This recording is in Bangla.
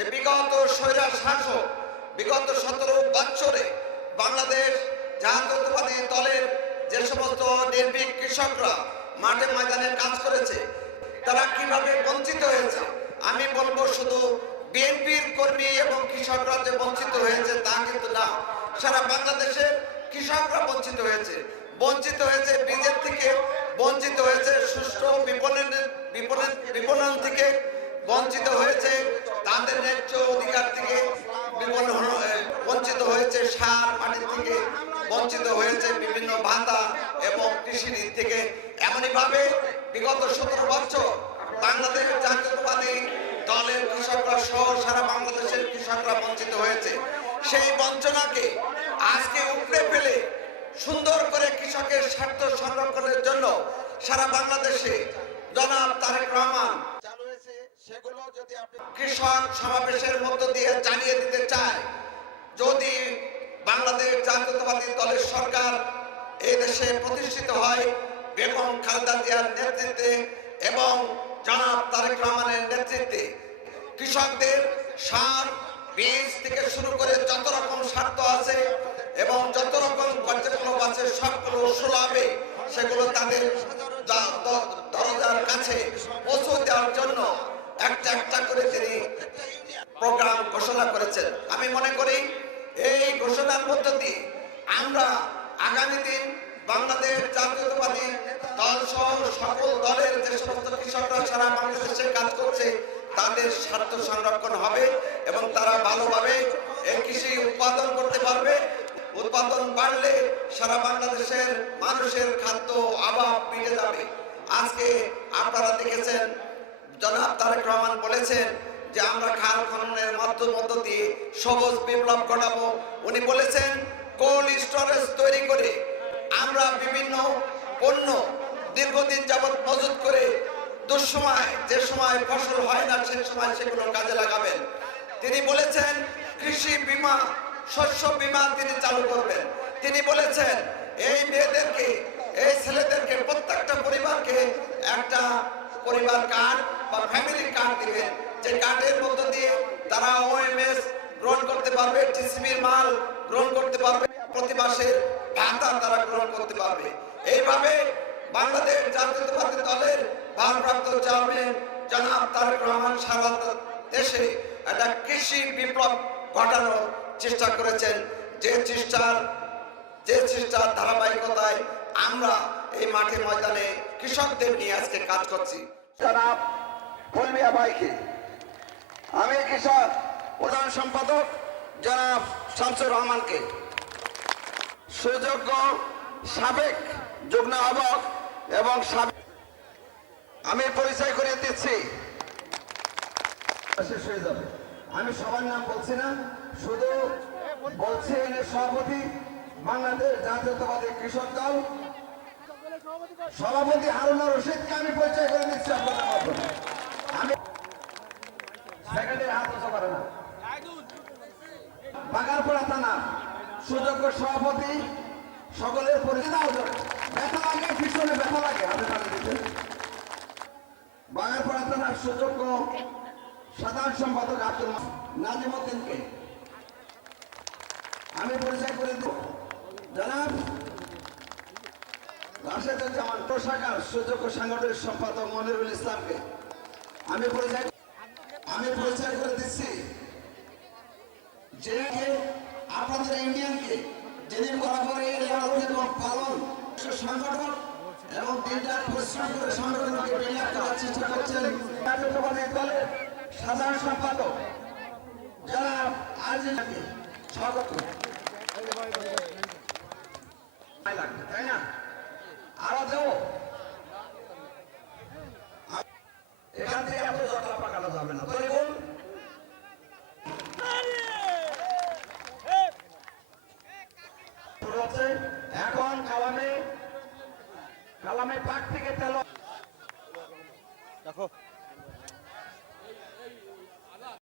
যে বিগত স্বৈরা শাসক, বিগত সতেরো বছরে বাংলাদেশ জাতীয়তাবাদী দলের যে সমস্ত নির্ভীক কৃষকরা মাঠে ময়দানে কাজ করেছে, তারা কীভাবে বঞ্চিত হয়েছে? আমি বলব শুধু বিএনপির কর্মী এবং কৃষকরা যে বঞ্চিত হয়েছে তা কিন্তু না, সারা বাংলাদেশের কৃষকরা বঞ্চিত হয়েছে। বঞ্চিত হয়েছে বীজের থেকে, বঞ্চিত হয়েছে সুষ্ঠু বিপণনের বিপণন বিপণন থেকে বঞ্চিত হয়েছে, তাদের ন্যায্য অধিকার থেকে বিপন্ন বঞ্চিত হয়েছে সার মাটির থেকে বঞ্চিত হয়েছে বিভিন্ন ভাতা এবং কৃষি ঋণ থেকে। এমনইভাবে বিগত সতেরো বছর বাংলাদেশ জাতীয়তাবাদী দলের কৃষকরা সহ সারা বাংলাদেশের কৃষকরা বঞ্চিত হয়েছে। সেই বঞ্চনাকে আজকে উপড়ে ফেলে সুন্দর করে কৃষকের স্বার্থ সংরক্ষণের জন্য সারা বাংলাদেশে জনাব তারেক রহমান সেগুলো যদি আপনি কৃষক সমাবেশের মধ্য দিয়ে জানিয়ে দিতে চায়, যদি বাংলাদেশ জাতীয়তাবাদী দলের সরকার এই দেশে প্রতিষ্ঠিত হয়, বেগম খালেদা জিয়ার নেতৃত্বে এবং জনাব তারেক রহমানের নেতৃত্বে, কৃষকদের সার, বীজ থেকে শুরু করে যত রকম স্বার্থ আছে এবং যত রকম কার্যকলাপ আছে, সবগুলো সুলভে সেগুলো তাদের দরজার কাছে পৌঁছে দেওয়ার জন্য একটা একটা করে তিনি প্রোগ্রাম ঘোষণা করেছেন। আমি মনে করি এই ঘোষণার মধ্য দিয়ে আমরা আগামী দিন বাংলাদেশ জাতীয়তাবাদী দল সহ সকল দলের যে সমস্ত কৃষকরা সারা বাংলাদেশে কাজ করছে, তাদের স্বার্থ সংরক্ষণ হবে এবং তারা ভালোভাবে এই কৃষি উৎপাদন করতে পারবে। উৎপাদন বাড়লে সারা বাংলাদেশের মানুষের খাদ্য অভাব মিটে যাবে। আজকে আপনারা দেখেছেন জনাব তারেক রহমান বলেছেন যে আমরা খাল খননের মধ্য মধ্য দিয়ে সবুজ বিপ্লব ঘটাবো। উনি বলেছেন, কোল্ড স্টোরেজ তৈরি করে আমরা বিভিন্ন পণ্য দীর্ঘদিন যাবৎ মজুত করে দুঃসময়, যে সময় ফসল হয় না, সে সময় সেগুলো কাজে লাগাবেন। তিনি বলেছেন, কৃষি বীমা, শস্য বীমা তিনি চালু করবেন। তিনি বলেছেন, এই মেয়েদেরকে, এই ছেলেদেরকে প্রত্যেকটা পরিবারকে একটা পরিবার কার্ড বা ফ্যামিলি কার্ড দিবেন যে কার্ডের মধ্য দিয়ে তারা ওএমএস গ্রহণ করতে পারবে টিসিবির মাল গ্রহণ করতে পারবে প্রতি মাসের ভাতা তারা গ্রহণ করতে পারবে। এইভাবে বাংলাদেশ জাতীয়তাবাদী দলের ভারপ্রাপ্ত চেয়ারম্যান জনাব তারেক রহমান সারা দেশে একটা কৃষি বিপ্লব ঘটানোর চেষ্টা করেছেন। যে চেষ্টার যে চেষ্টার ধারাবাহিকতায় আমরা এই মাঠে ময়দানে কৃষকদের নিয়ে আজকে কাজ করছি। জনাব ফুলমিয়া ভাইকে। আমি কৃষক প্রধান সম্পাদক জনাব শামসুর রহমানকে। সুযোগ্য সাবেক যুগ্ম আহ্বক এবং সাবেক আমি পরিচয় করে দিচ্ছি। শেষ হয়ে যাবে। আমি সবার নাম বলছি না, শুধু বলছি সভাপতি, বাংলাদেশ জাতীয়তাবাদী কৃষক দল। সভাপতি হারুনা রশিদকে আমি পরিচয় করে দিচ্ছি আপনাদের মাধ্যমে আমি সেকেন্ডের হাত উঁচু করে না বাগারপাড়া থানা সুযোগ্য সভাপতি সকলের ব্যথা লাগে পিছনে ব্যথা লাগে হাতে থানার সুযোগ্য সাধারণ সম্পাদক আব্দুল নাজিমুদ্দিনকে। আমি পরিচয় করে প্রশাখার সুযোগ্য সাংগঠনিক সম্পাদক মনিরুল ইসলামকে। আমি পরিচয় আমি পরিচয় করে দিচ্ছি যে আপনাদের যিনি বরাবর এই পালন সংগঠন এবং দিনরাত পরিশ্রম করে সংগঠনকে বিনিয়োগ করার চেষ্টা করছেন। দলের সাধারণ সম্পাদক যারা আজ স্বাগত। তাই না? আরও দেবো। এখান থেকে এত যাবে না তৈরি বলুন শুরু হচ্ছে এখন কালামে পাক থেকে তেল দেখো।